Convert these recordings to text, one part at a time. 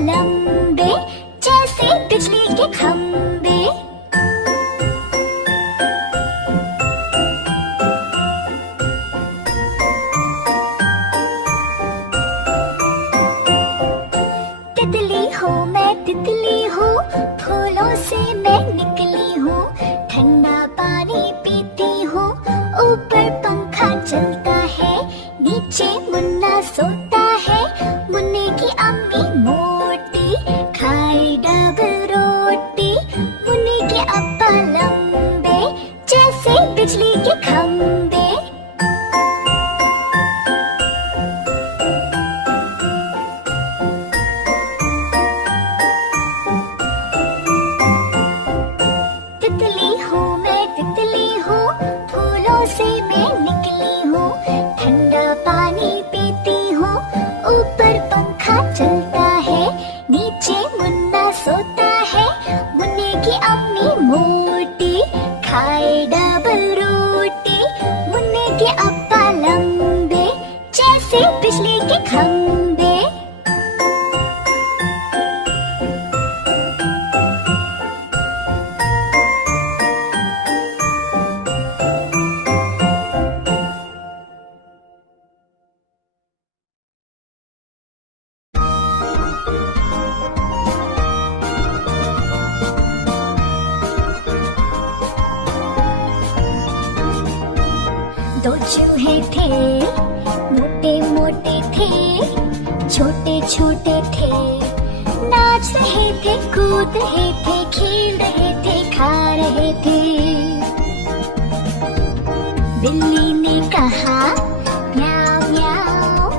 लंबे जैसे बिजली के खंबे। तितली हूँ मैं तितली हूँ, फूलों से मैं निकली हूँ, ठंडा पानी पीती हूँ, ऊपर पंखा चलता है, नीचे मुन्ना सोता है, मुन्ने की अम्मी मोटी खाए डबल रोटी, मुन्ने के अब्बा लंबे जैसे बिजली के खंबे। तितली हूँ मैं तितली हूँ, फूलों से मैं निकली हूँ, ठंडा पानी पीती हूँ, ऊपर पंखा चलता है, नीचे मुन्ना सोता है, मुन्ने की अम्मी मोटी खाए डबल रोटी, मुन्ने के अब्बा लंबे जैसे बिजली के खंबे। दो चूहे थे मोटे मोटे थे, छोटे छोटे थे, नाच रहे थे, कूद रहे थे, खेल रहे थे, खा रहे थे। बिल्ली ने कहा म्याऊ म्याऊ,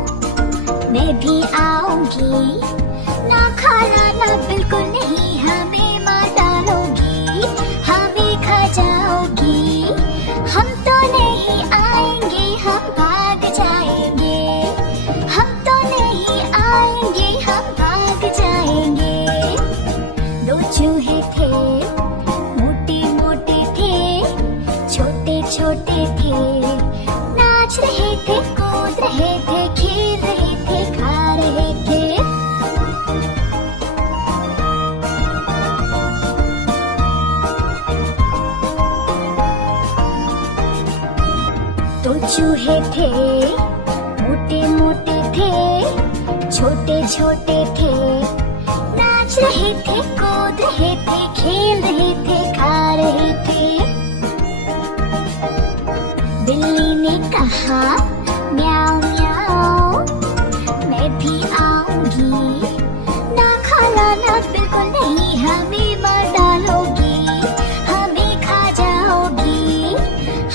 मैं भी आऊंगी, ना खाना ना बिल्कुल नहीं, हमें मार डालोगी, हमें खा जाओगी, हम तो नहीं आएंगे, हम भाग जाएंगे, हम तो नहीं आएंगे, हम भाग जाएंगे। दो चूहे थे मोटे मोटे थे, छोटे छोटे थे, नाच रहे थे, कूद रहे थे, खेल रहे थे, खा रहे थे। दो चूहे थे मोटे मोटे थे, छोटे छोटे थे, नाच रहे थे, कूद रहे थे, खेल रहे थे, खा रहे थे। बिल्ली ने कहा म्याऊ म्याऊ, मैं भी आऊंगी, ना खाना ना बिल्कुल नहीं, हमें मार डालोगी, हमें खा जाओगी,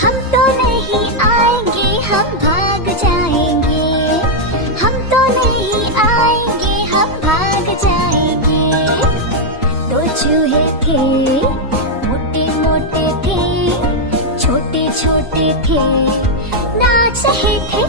हम तो नहीं आएंगे, हम भाग जाएंगे, हम तो नहीं आएंगे, हम भाग जाएंगे। दो चूहे थे मोटे मोटे थे, छोटे छोटे थे, नाच रहे थे,